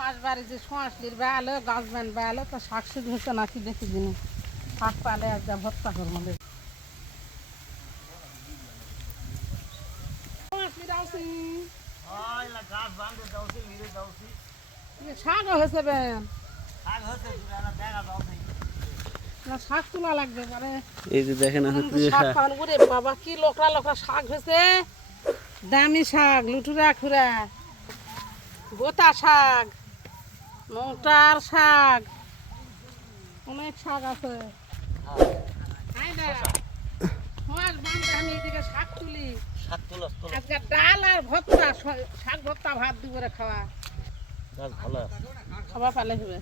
সোঁয়াশ বাড়ি যে সোঁয়াশলির below গাছবেন below তো শাক শুধু হচ্ছে নাকি দেখি দিন শাক পালে আর যা ভর্তা করবো শাক হয়েছে বেন না শাক তোলা লাগবে মানে এই যে দেখেন শাক পান করে বাবা কি লোকরা লোকরা শাক হয়েছে দামি শাক লুটুরা খুরা গোটা শাক মোটার শাক অনেক শাক আছে আমি এদিকে শাক তুলি আজকে ডাল আর ভর্তা শাক ভর্তা ভাত দুপুরে খাওয়া খাওয়া পালে হবে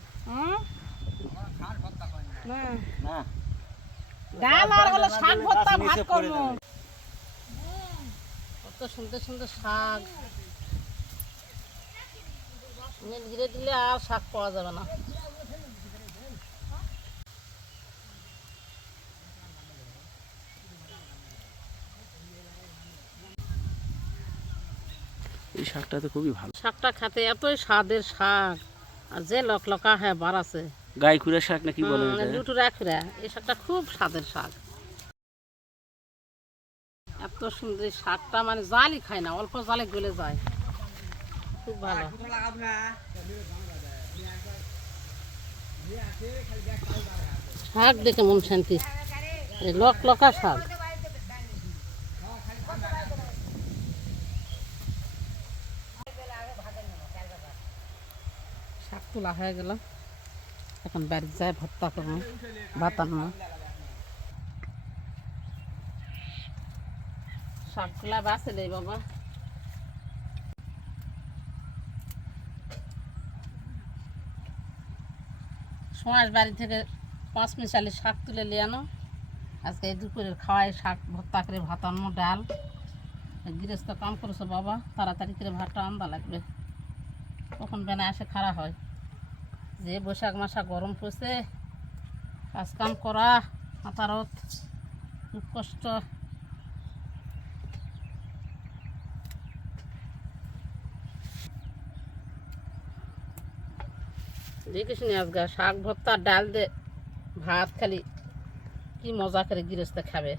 না ডাল আর হলো শাক ভর্তা ভাত করবো কত সুন্দর সুন্দর শাক নেট ঘিরে দিলে আর শাক পাওয়া যাবে না এই শাকটা তো খুবই ভালো শাকটা খেতে এতই স্বাদের শাক আর যে লকলকা হ্যাঁ বাড়াছে গাই খুরা শাক নাকি বলে লুটুরা খুরা এই শাকটা খুব স্বাদের শাক এত সুন্দর শাকটা মানে জালই খায় না অল্প জালে গলে যায় খুব ভালো শাক দেখে মন শান্তি লকলকা শাক শাক তোলা হয়ে গেল এখন বাড়ি যায় ভর্তা করবো ভাতানো শাকগুলা বাঁচে নেই বাবা সোঁয়াশ বাড়ি থেকে 5 মিশালি শাক তুলে নিয়ে আনো আজকে এই দুপুরের খাওয়াই শাক ভর্তা করে ভাতানো ডাল গৃহস্থ কাম করেছো বাবা তাড়াতাড়ি করে ভাতটা আন্দা লাগবে কখন বেনা এসে খারাপ হয় যে বৈশাখ মাসা গরম পড়ছে কাজ কাম করা হাতারত খুব কষ্ট দেখিস নি আজকে শাক ভর্তা ডাল দে ভাত খালি কি মজা করে গৃহস্থ খাবে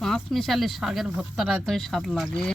পাঁচ মিশালি শাকের ভর্তাটা এতই স্বাদ লাগে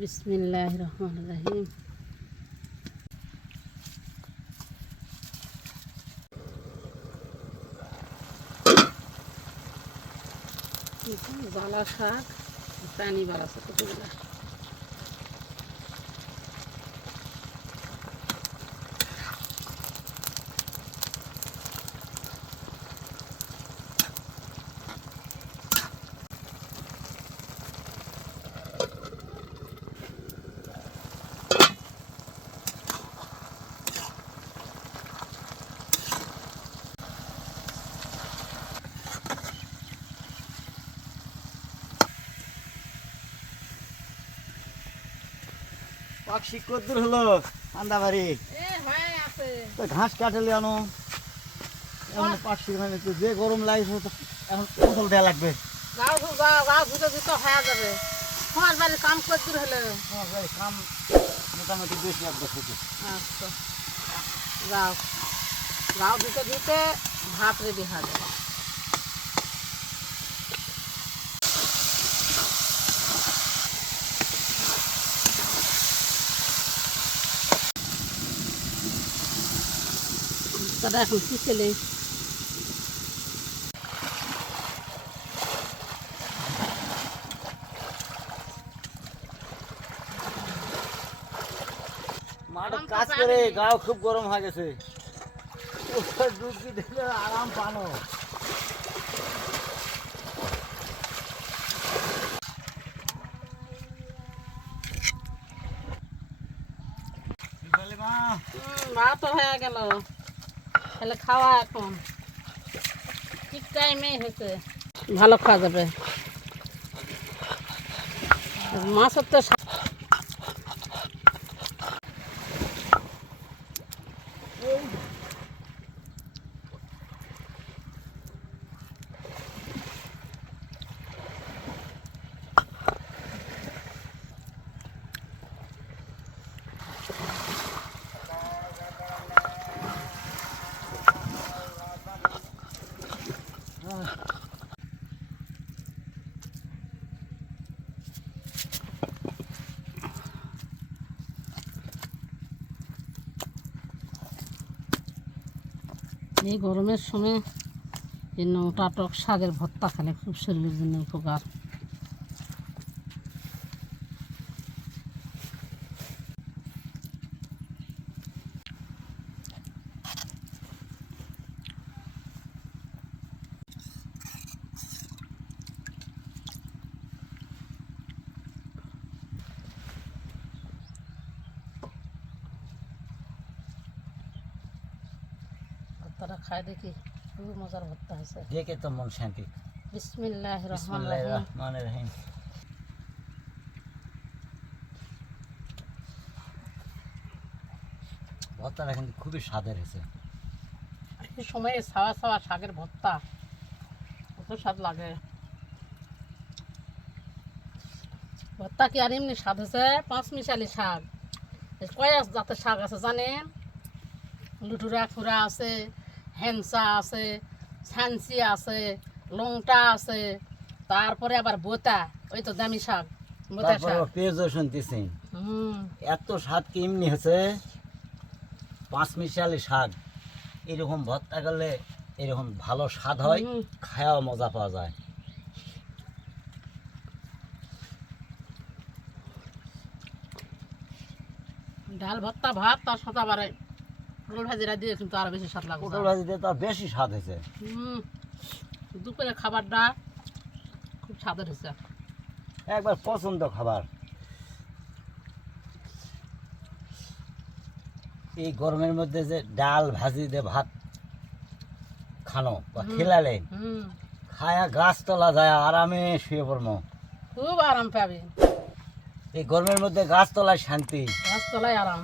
বিসমিল্লাহির রহমানির রহিম জ্বালা শাক পানি বাড়াচ্ছে কতগুলো পাখি কদ্দুর হলো আন্দাবাড়ি এ হয়ে আছে তো ঘাস কাটলে আনো এখন পাখি মানে তো যে গরম লাগছে তো এখন ফসল দেওয়া লাগবে গাও ধুতে ধুতে হয়ে যাবে সমাজ বাড়ির কাম করে দূর হলে তোমার ভাই কাম মোটামুটি বেশি লাগবে শুধু আচ্ছা গাও গাও ধুতে ধুতে ভাত রেডি হয়ে যাবে তারা এখন কি ছেলে মাঠে কাজ করে গাও খুব গরম হয়ে গেছে ডুবকি দিলে আরাম পানো ভাত হয়ে গেল তাহলে খাওয়া এখন ঠিক টাইমে হয়েছে ভালো খাওয়া যাবে মাছের তো এই গরমের সময় এই নোটা টক শাকের ভর্তা খেলে খুব শরীরের জন্য উপকার ভর্তাটা খাই দেখি খুব মজার ভর্তা হয়েছে দেখে তো মন শান্তি বিসমিল্লাহির রহমানির বিসমিল্লাহির রহিম রহমানির রহিম ভর্তাটা কিন্তু খুবই স্বাদের হয়েছে এই সময়ে ছাওয়া ছাওয়া শাকের ভর্তা কত স্বাদ লাগে ভর্তা কি আর এমনি স্বাদ হয়েছে 5 মিশালি শাক কয় জাতের শাক আছে জানেন লুটুরা খুরা আছে হেনসা আছে ছানসি আছে লংটা আছে তারপরে আবার বোতা ওই তো দামি শাক বোতা তারপরে শাক পেঁয়াজও শুনতেছি হুম এত স্বাদ কি এমনি হয়েছে 5 মিশালি শাক এরকম ভর্তা করলে এরকম ভালো স্বাদ হয় হুম। খাওয়া মজা পাওয়া যায় ডাল ভর্তা ভাত তার সাথে আবার এই পটল ভাজিরা দিয়ে কিন্তু আরো বেশি স্বাদ লাগবে পটল ভাজিতে তো বেশি স্বাদ হয়েছে দুপুরে খাবারটা খুব স্বাদের হয়েছে একবার পছন্দ খাবার এই গরমের মধ্যে যে ডাল ভাজি দিয়ে ভাত খানো বা খেলালে হুম খায়া গাছ তলা যায় আরামে শুয়ে পড়বো খুব আরাম পাবে এই গরমের মধ্যে গাছ তলায় শান্তি গাছতলায় আরাম